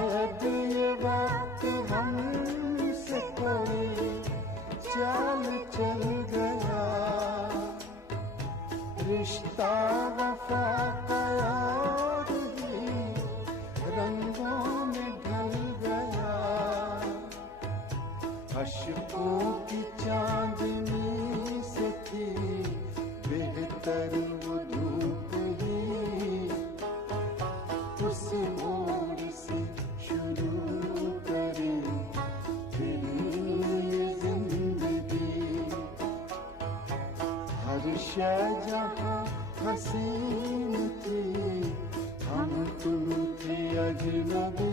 शायद ये वक्त हमसे कोई चाल चल गया, रिश्ता वफा का और भी रंगों में ढल गया। अश्कों की चांदनी से थी बेहतर वो धूप ही, उस ओर से शुरू करें फिर ये जिंदगी। हर शय जहाँ हसीन थी, हम तुम थे अजनबी।